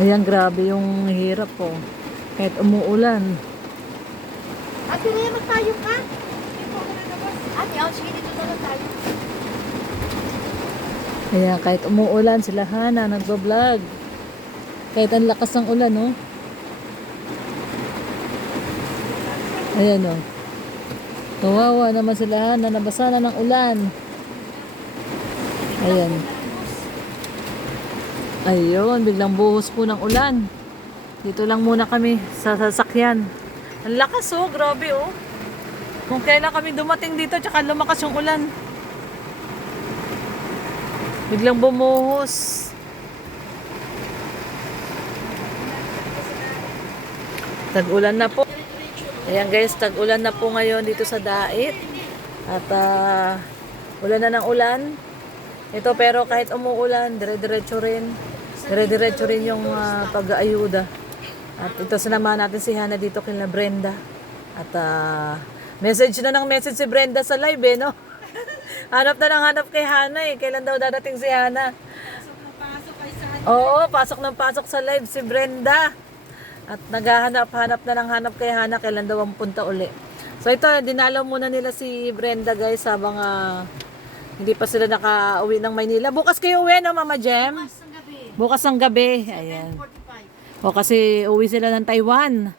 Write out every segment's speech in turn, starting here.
Ayan, grabe yung hirap po. Kahit umuulan. Ate, Rhea, magtayo ka? Dito ako na labas. Ate, sige, dito na lang tayo. Ayan, kahit umuulan, sila Hana nagbablog. Kahit ang lakas ng ulan, no? Ayan, no? Kawawa naman sila Hana, nabasa na ng ulan. Ayan. Ayun, biglang buhos po ng ulan. Dito lang muna kami sa sasakyan. Ang lakas, oh, grabe, oh. Kung kailan kami dumating dito, tsaka lumakas yung ulan. Biglang bumuhos. Tag-ulan na po. Ayan guys, tag-ulan na po ngayon dito sa Dait. At ulan na ng ulan. Ito pero kahit umuulan, dire-diretso rin. Dire-diretso rin yung pag-aayuda. At ito sinama natin si Hana dito kina Brenda. At message na ng message si Brenda sa live eh, no? Hanap na ng hanap kay Hana eh. Kailan daw dadating si Hana? Oo, pasok ng pasok sa live si Brenda. At naghahanap-hanap na ng hanap kay Hana. Kailan daw ang punta uli. So ito, dinalaw muna nila si Brenda guys habang hindi pa sila nakauwi ng Maynila. Bukas kayo uwi, no, Mama Jem? Bukas ng gabi. Bukas ng gabi. Ayan. 45. O kasi uwi sila ng Taiwan.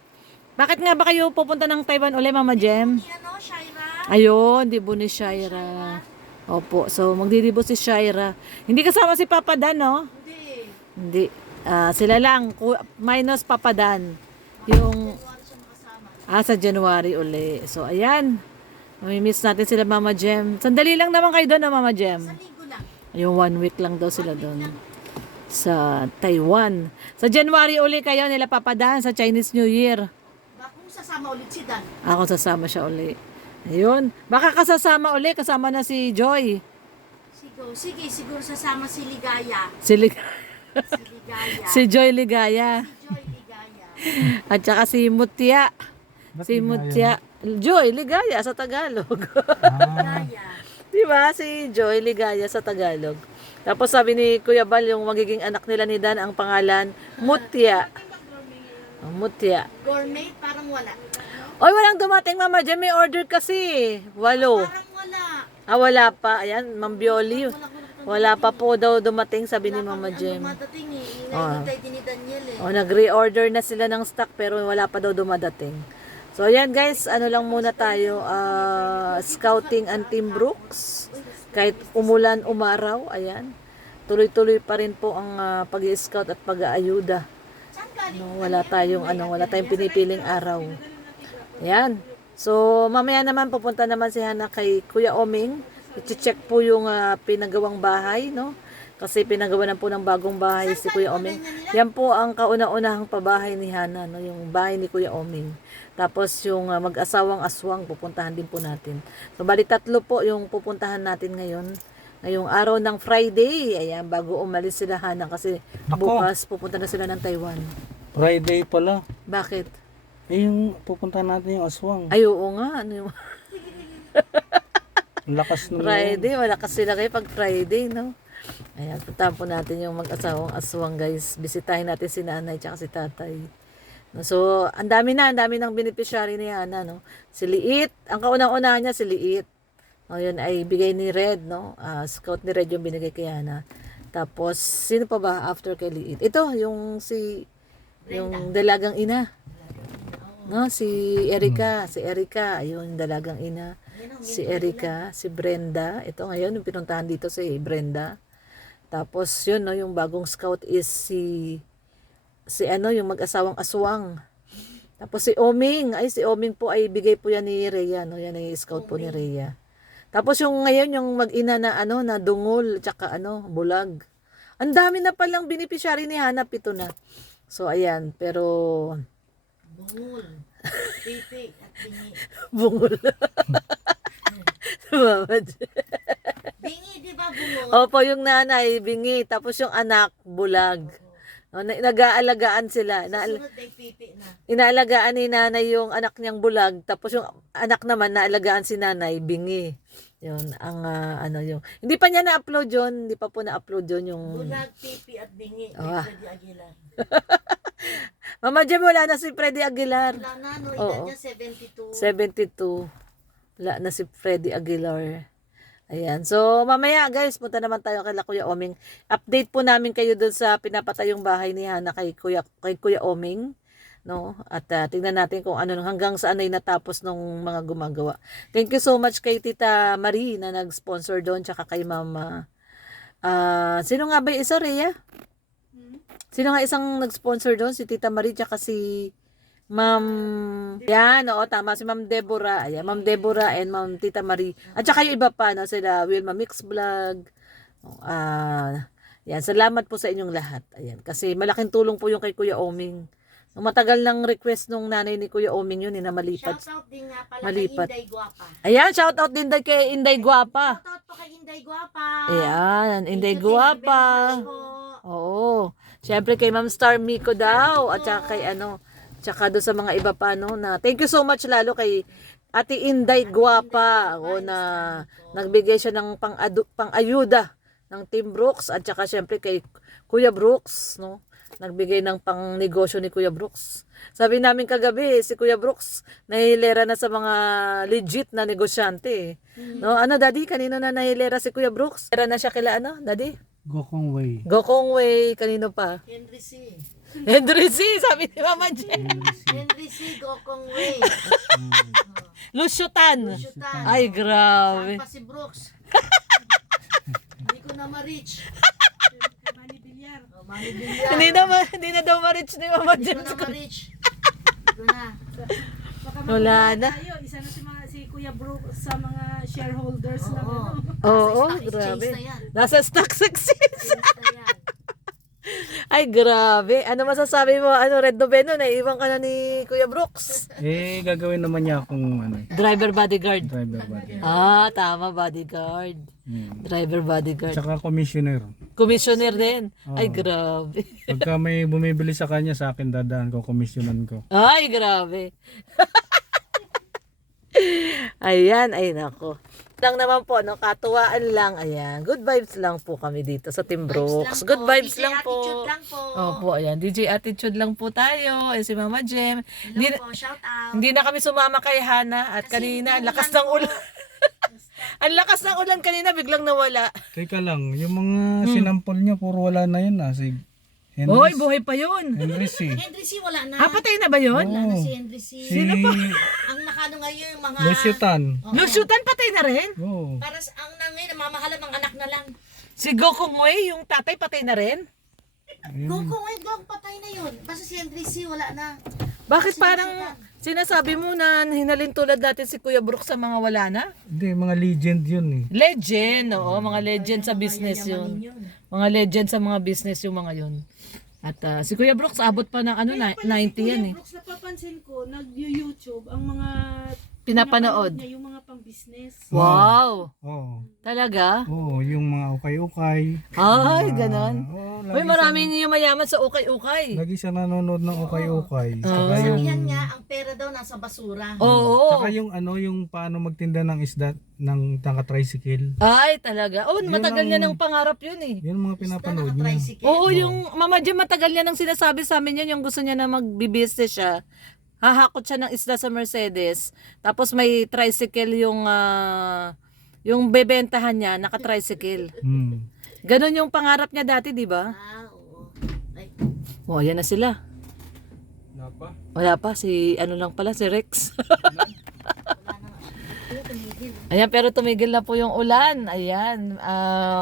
Bakit nga ba kayo pupunta ng Taiwan uli, Mama Jem? Ni Shaira? Ayun, dibo ni Shaira. Opo, so magdidibo si Shaira. Hindi kasama si Papa Dan, no? Hindi. Hindi. Sila lang, minus Papa Dan. Yung, Wala siya makasama. sa January uli. So, ayan. Mamimiss natin sila, Mama Jem. Sandali lang naman kayo doon, Mama Jem. Sa linggo lang. Yung 1 week lang daw sila doon. Sa Taiwan. Sa January uli kayo nila Papa Dan sa Chinese New Year. Kung sasama ulit si Dan. Ako sasama siya uli. Ayun. Baka kasasama uli. Kasama na si Joy. Sige, siguro sasama si Ligaya. Si, Si Ligaya. si Joy Ligaya. Si Joy Ligaya. At saka si Mutia. Si Mutia. Joy Ligaya sa Tagalog. Ligaya. Diba? Si Joy Ligaya sa Tagalog. Tapos sabi ni Kuya Bal, yung magiging anak nila ni Dan, ang pangalan, Mutia. Mutia. Gourmet, parang wala. Oy, walang dumating, Mama Jem. May order kasi. 8. Parang wala. Wala pa. Ayan, Ma'am Bioli. Wala pa po daw dumating, sabi ni Mama Ang Jem. dumadating eh. Inaintay din ni Daniel eh. Nag-reorder na sila ng stock pero wala pa daw dumadating. So, ayan guys, ano lang muna tayo. Scouting and Team Brooks. Kahit umulan, umaraw, ayan. Tuloy-tuloy pa rin po ang pag-i-scout at pag-aayuda. Saan galing? Wala tayong pinipiling araw. Ayan. So, mamaya naman pupunta naman si Hana kay Kuya Oming. I-check po yung pinagawang bahay, no? Kasi pinagawa na po ng bagong bahay si Kuya Oming. Yan po ang kauna-unahang pabahay ni Hana, no? Yung bahay ni Kuya Oming. Tapos yung mag-asawang aswang, pupuntahan din po natin. So, bali 3 po yung pupuntahan natin ngayon. Ngayong araw ng Friday. Ayan, bago umalis sila Hana kasi bukas pupunta na sila ng Taiwan. Friday pala. Bakit? Yung pupunta natin yung aswang. Ay, oo nga. Ano yung Ang lakas naman. Friday? Wala kasi sila kayo pag Friday, no? Ayan, puntahan po natin yung mag-asawang aswang, guys. Bisitahin natin si nanay tsaka si tatay. No, so, ang dami ng beneficiary ni Hana, no? Si Liit. Ang kaunang-una niya, si Liit. O, yun ay bigay ni Red, no? Scout ni Red yung binigay kay Hana. Tapos, sino pa ba after kay Liit? Ito, yung dalagang ina. No, si Erika, ayun, dalagang ina. Si Erika, si Brenda. Ito ngayon, yung pinuntahan dito si Brenda. Tapos yun, no, yung bagong scout is si yung mag-asawang aswang. Tapos si Oming, si Oming po ay bigay po yan ni Rhea, no, yan ay scout po ni Rhea. Tapos yung ngayon, yung mag-ina na na dungol, tsaka bulag. Ang dami na palang beneficiary ni Hana, 7 na. So ayan, pero Bungol. Pipi at bingi. bungol. Mama Jem. Bingi, di ba bungol? Opo, yung nanay, bingi. Tapos yung anak, bulag. No, nag-aalagaan sila. Sunod ay pipi na. Inaalagaan ni nanay yung anak niyang bulag. Tapos yung anak naman, naalagaan si nanay, bingi. Yun, ang ano yung, hindi pa niya na-upload yun, hindi pa po na-upload yun yung, Bulag, pipi at bingi. Oh, ah. Freddy Aguilar. Mama Jem, wala na si Freddy Aguilar. Wala na, no? Oo. Edad niya 72. 72. Wala na si Freddy Aguilar. Ayan. So, mamaya guys, punta naman tayo kay Kuya Oming. Update po namin kayo doon sa pinapatayong bahay ni Hana kay Kuya Oming. No? At tingnan natin kung ano hanggang saan ay natapos nung mga gumagawa. Thank you so much kay Tita Marie na nag-sponsor doon tsaka kay Mama. Sino nga ba yung isa, Rhea? Sino nga isang nag-sponsor doon? Si Tita Marie tsaka si Ma'am, yan, oo, tama, si Ma'am Deborah, ayan, Ma'am Deborah and Ma'am Tita Marie, at saka yung iba pa, no, sila Wilma Mix Vlog, yan, salamat po sa inyong lahat, ayan, kasi malaking tulong po yung kay Kuya Oming, nung matagal ng request nung nanay ni Kuya Oming yun, na malipat, Shoutout din nga pala Malipat. kay Inday Guapa. ayan, shoutout din kay Inday Guapa, Shoutout pa kay Inday Guapa. ayan, Inday Thank you Guapa, very much po. oo, syempre kay Ma'am Star Miko daw, at saka kay tsaka doon sa mga iba pa, no, na thank you so much lalo kay Ate Inday Guapa, o na nagbigay siya ng pang-ayuda ng Team Brooks, at saka syempre kay Kuya Brooks, no, nagbigay ng pang-negosyo ni Kuya Brooks. Sabi namin kagabi, si Kuya Brooks nahihilera na sa mga legit na negosyante. No, ano Daddy, kanino na nahihilera si Kuya Brooks? Nahihilera na siya kila Daddy? Gokong Way. Gokong Way, kanino pa? Henry C. Henry C, sabi ni Mama Jen. Henry C. Gokong Way. Lusyutan. Lusyutan. Ay, grabe. Saan pa si Brooks? Hindi ko na ma-reach. Manny Villar. Oh, Manny Villar. Hindi na daw ma-reach ni Mama Hindi Jen. ko na ma-reach. Hindi ko na. Wala na. Tayo, isa na si Kuya Brooks sa mga shareholders na Oo. Oo, Stock exchange grabe. na yan. Nasa stock exchange. Exchange na yan. Ay, grabe. Ano masasabi mo? Red Noveno, naiiwan ka na ni Kuya Brooks. Gagawin naman niya akong Driver bodyguard. driver body. Tama, bodyguard. Hmm. Driver bodyguard. Tsaka commissioner. Commissioner din. Ay, Oo. grabe. Pagka may bumibili sa kanya, sa akin dadaan ko, commissionan ko. Ay, grabe. Ayan, ay nako. Lang naman po, no, katuwaan lang. Ayan, good vibes lang po kami dito sa Team Brooks. Good vibes DJ lang po. Attitude lang po. Opo, ayan, DJ Attitude lang po tayo. Si Mama Jem. Hindi, Hello po, shout out. hindi na kami sumama kay Hana at Kasi kanina, ang lakas umulan ng po. ulan. Ang lakas ng ulan kanina, biglang nawala. Teka lang, yung mga sinampol niya, puro wala na yun. Si Henry, Hoy, buhay pa yun. Henry C. Henry C. wala na. Patay na ba yun? Wala na Oo. si Henry C. Si Ang nakano ngayon yung mga... Lusyutan. Oo. Lusyutan, patay na rin. Oo. Para sa ang nangay na mamahala mga anak na lang. Si Gokong Wei, yung tatay, patay na rin. Goko, wait, gok, patay na yun. Basta si Henry C. wala na. Bakit Kasi parang sinasabi mo na hinalin tulad natin si Kuya Brooks sa mga wala na? Hindi, mga legend yun eh. Legend, oo, mga legend sa business yun. Yun. Mga legend sa mga business yung mga yun. At si Kuya Brooks, abot pa ng 90 yan eh. Brooks, napapansin ko, nag-YouTube ang mga Pinapanood. niya, yung mga pang-business. Wow! Oo. Talaga? Oo, yung mga ukay-ukay. Ay, ganon. Oo, Uy, maraming yumayaman sa ukay-ukay. Lagi siya nanonood ng ukay-ukay. Saka yung, Sabihan nga, ang pera daw nasa basura. Oo. saka yung yung paano magtinda ng isda ng tricycle. Ay, talaga. Oh, matagal ang- niya ng pangarap yun eh. Yun mga pinapanood niya. Naka-tricycle. Oo, yung Mama Jem, matagal niya nang sinasabi sa amin yan, yung gusto niya na magbi-business siya. Hahakot siya ng isda sa Mercedes. Tapos may tricycle yung bebentahan niya, naka-tricycle. Hmm. Ganon yung pangarap niya dati, di ba? Oo. Ay, Oh, ayan na sila. Wala pa, si lang pala, si Rex. wala na. Ay, tumigil. Ayan, pero tumigil na po yung ulan. Ayan,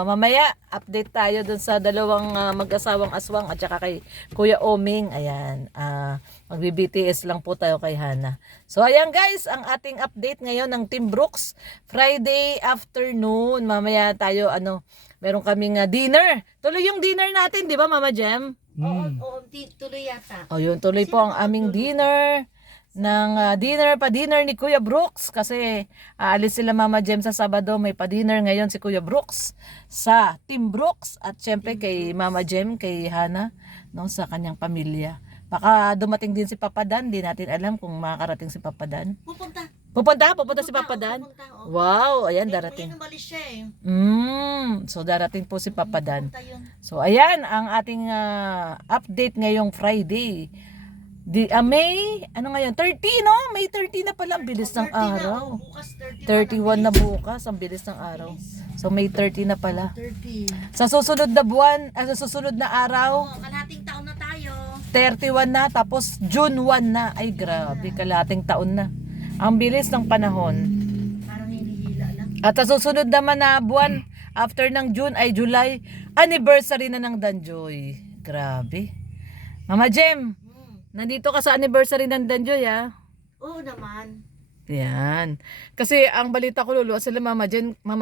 mamaya update tayo dun sa dalawang mag-asawang aswang at saka kay Kuya Oming. Ayan, magbi-BTS lang po tayo kay Hana. So ayan guys, ang ating update ngayon ng Team Brooks. Friday afternoon, mamaya tayo meron kaming dinner. Tuloy yung dinner natin, di ba Mama Jem? Oo, tuloy yata. O yun, tuloy po ang aming dinner dinner ni Kuya Brooks kasi aalis sila Mama Jem sa Sabado, may pa-dinner ngayon si Kuya Brooks sa Team Brooks at syempre kay Mama Jem, kay Hana, no, sa kanyang pamilya. Baka dumating din si Papa Dan, di natin alam kung makakarating si Papa Dan. Pupunta. Pupunta si Papa Dan? Pupunta, oh. Wow, ayan Eh, darating. ngayon umalis siya eh. So darating po si Papa Dan. Pupunta yun. So ayan ang ating update ngayong Friday. May ano ngayon? 30, no? May 30 na pala, ang bilis ng 30 na, araw. oh, bukas 31 31 na bukas, ang bilis ng araw. So may 30 na pala. 30. Sa susunod na buwan, sa susunod na araw, Oh, kalating taon na tayo. 31 na, tapos June 1 na. Ay grabe, kalating taon na. Ang bilis ng panahon. Parang hinihila lang. At sa susunod naman na buwan, after ng June ay July, anniversary na ng Danjoy. Grabe. Mama Jem, nandito ka sa anniversary ng Danjoy, ha? Oo naman. Yan. Kasi ang balita ko, Lolo, sila Mama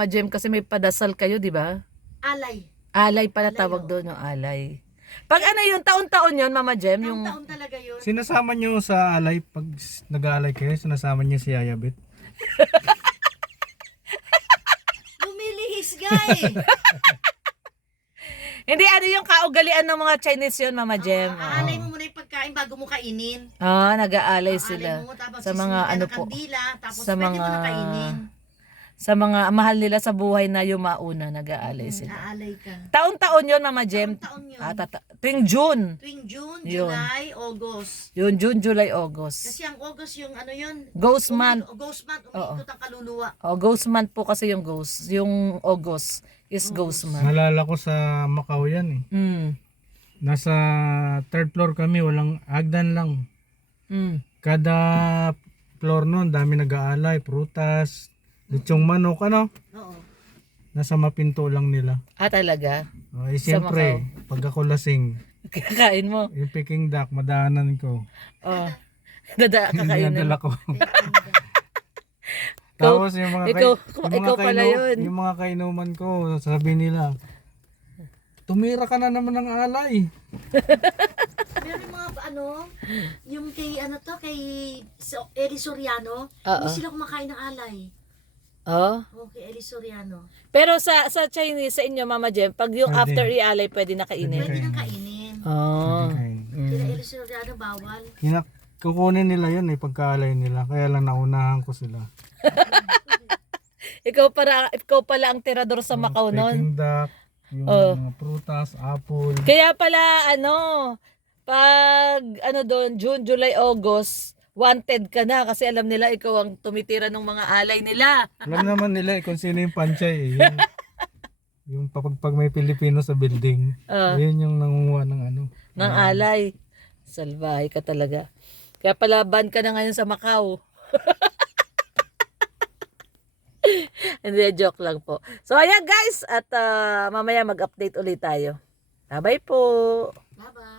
Jem kasi may padasal kayo, di ba? Alay. Alay pala Alay, tawag oo. doon, yung alay. Pag ano yun, taon-taon yun, Mama Jem, yung... Taon-taon talaga yun. Sinasama nyo sa alay, pag nag-aalay kayo, sinasama nyo si Yayabit. Lumilihis, guy. Hindi, ano yung kaugalian ng mga Chinese yun, Mama Jem? Aalay mo muna yung pagkain bago mo kainin. Nag-aalay Aalay sila. mo, tapos Sa mga sisindihan ano ng po. kandila, tapos Sa pwede mo mga- na kainin. Sa mga mahal nila sa buhay na yung mauna, nag-aalay sila. Aalay ka. Taon-taon yun, Mama Jem. Taon yun. Tuwing June. Tuwing June, Yun. July, August. Yun, June, July, August. Kasi ang August yung ano yun? Ghost month. Ghost month, Oo. umiikot ang kaluluwa. Ghost month po kasi yung ghost. Yung August is ghost month. Nalala ko sa Macau yan eh. Nasa third floor kami, walang hagdan lang. Kada floor nun, dami nag-aalay, prutas, lechong manok, ano? Oo. Nasa mapinto lang nila. Talaga? Siyempre, pag ako lasing, Kakain mo. yung Peking duck, madaanan ko. Kakainin Dinadala mo. ko. Tapos yung mga, ikaw pala yun. yung mga kainuman ko, sabi nila, tumira ka na naman ng alay. Meron yung mga yung kay Eli Soriano, Oo. hindi sila kumakain ng alay. Okay, Eli Soriano. Pero sa Chinese, sa inyo, Mama Jem, pag yung Pwede. after i-alay, pwede na kainin. Pwede nang kainin. Kain. Kila Eli Soriano, bawal. Kukunin nila yun pagkaalay nila. Kaya lang naunahan ko sila. Ikaw pala ang tirador sa Macau noon. Peking duck, yung mga prutas, apple. Kaya pala, pag doon, June, July, August, wanted ka na kasi alam nila ikaw ang tumitira ng mga alay nila. Alam naman nila kung sino yung panchay yung pag may Pilipino sa building. Yun yung nangunguha ng Ng alay. Salbahe ka talaga. Kaya pala ban ka na ngayon sa Macau. Hindi, joke lang po. So ayan guys, at mamaya mag-update ulit tayo. Bye-bye po. Bye-bye.